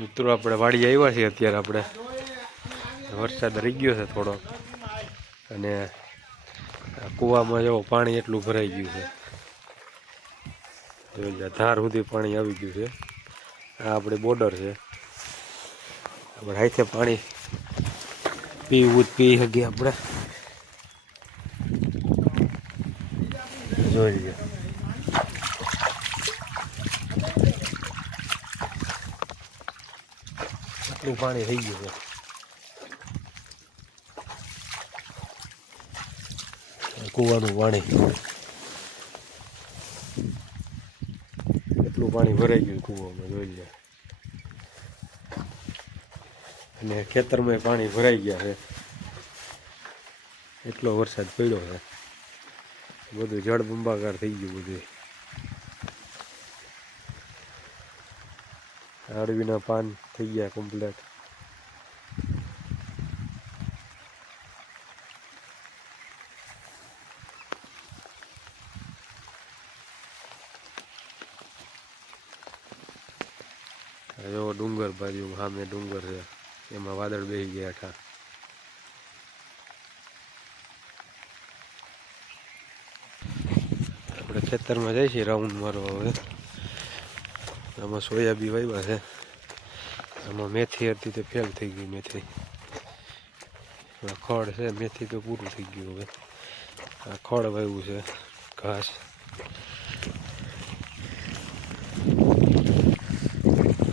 મિત્રો, આપણે વાડી આવ્યા છીએ અત્યારે આપણે. વરસાદ રહી ગયો છે થોડો અને કૂવામાં જેવો પાણી એટલું ભરાઈ ગયું છે. ધાર સુધી પાણી આવી ગયું છે. આ આપણી બોર્ડર છે. આપણે હાથે પાણી પીવું જ પી શકીએ આપણે. જોઈ લઈએ આટલું પાણી થઈ ગયું છે. કૂવાનું પાણી. એટલું પાણી ભરાઈ ગયું કૂવામાં, જોઈ લે અને ખેતરમાં પાણી ભરાઈ ગયા છે. એટલો વરસાદ પડ્યો છે. બધું જળ બંબાકાર થઈ ગયું બધું. અળવીના પાન થઈ ગયા કમ્પ્લેટ જો ડુંગર બાજુ સામે ડુંગર છે. એમાં વાદળ બેસી ગયા હતા. આપણે ખેતરમાં છીએ રાઉન્ડ મારવા હવે. આમાં સોયાબી વાવ્યા છે. આમાં મેથી હતી તે ફેલ થઈ ગઈ મેથી. આ ખડ છે, મેથી તો પૂરું થઈ ગયું હવે. આ ખડ વાવ્યું છે, ઘાસ.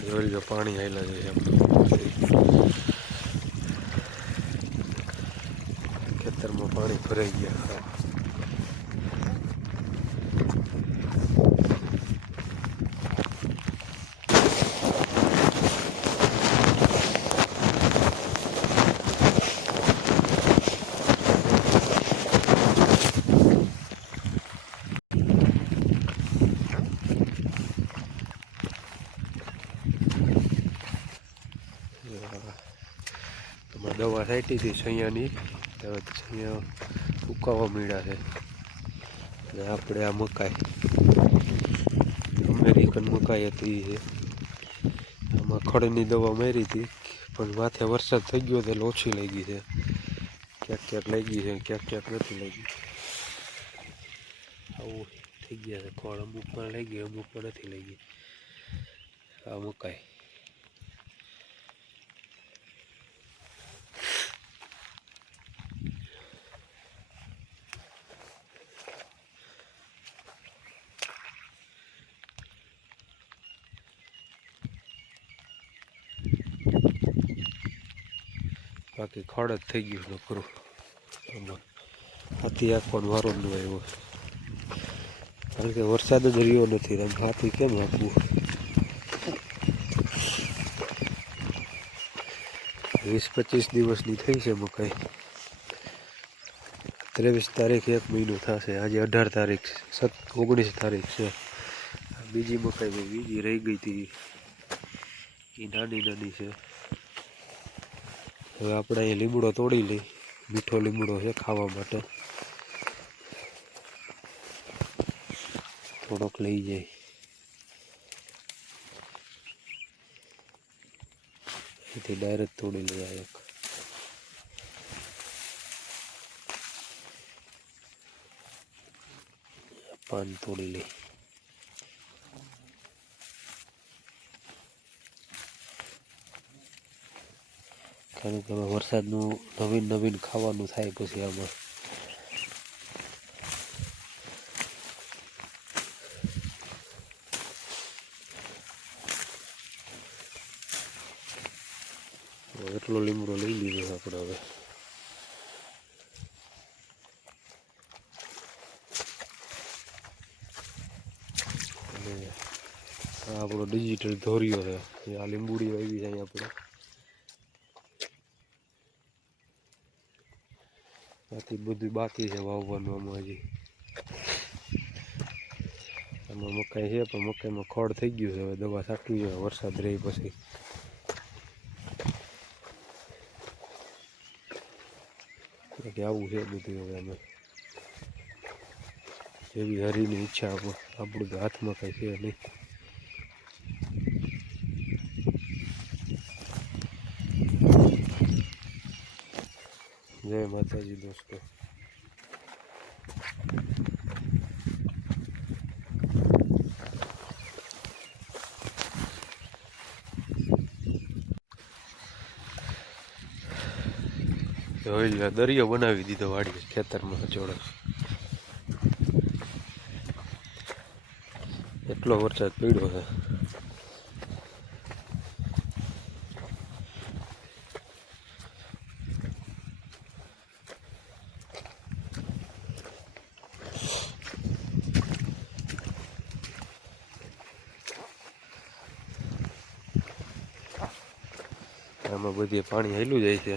જોઈ લો, પાણી આવેલા છે ખેતરમાં પાણી ભરાઈ ગયા. તમારે દવા છાંટી હતી સૈયાની ત્યારે સૈયા ઉકાવા મીડા છે. અને આપણે આ મકાઈ. અમેરિકન મકાઈ હતી એ. આમાં ખડની દવા મારી હતી, પણ માથે વરસાદ થઈ ગયો એટલે ઓછી લઈ ગઈ છે. ક્યાંક ક્યાંક લઈ ગઈ છે, ક્યાંક ક્યાંક નથી લઈ ગઈ આવું થઈ ગયા છે. ખોળ અમુક પણ લઈ ગઈ પણ નથી લઈ ગઈ આ મકાઈ. બાકી ખડ જ થઈ ગયું નકરું. આમાં હાથી આંખવાનો વારો ન આવ્યો. કારણ કે વરસાદ જ રહ્યો નથી એમ હાથી કેમ આપવું વીસ પચીસ દિવસની થઈ છે મકાઈ. ત્રેવીસ તારીખ એક મહિનો થશે. આજે અઢાર તારીખ, સત, ઓગણીસ તારીખ છે. બીજી મકાઈ બીજી રહી ગઈ હતી. એ નાની નાની છે. હવે આપણે એ લીમડો તોડી લઈ મીઠો લીમડો છે ખાવા માટે. થોડોક લઈ જાય. એથી ડાયરેક્ટ તોડી લઈ આ એક. પાન તોડી લઈ કારણ કે વરસાદનું નવીન નવીન ખાવાનું થાય પછી આમાં. એટલો લીમડો લઈ લીધો આપણે હવે. આપણો ડિજિટલ ધોરિયો છે. આ લીંબુડી આવી અહીંયા આપણે. બાકી બધું બાકી છે વાવવાનું આમાં હજી. આમાં મકાઈ છે, પણ મકાઈમાં ખડ થઈ ગયું છે, હવે દવા છાંટવી જોઈએ વરસાદ રહી પછી. બાકી આવું છે બધું હવે અમે જેવી હરીની ઈચ્છા આપ- આપણું તો હાથમાં કાંઈ છે નહીં. જય માતાજી દોસ્તો. દરિયો બનાવી દીધો વાડીએ ખેતરમાં જોડે એટલો વરસાદ પડ્યો છે. આમાં બધી પાણી હેલું જાય છે.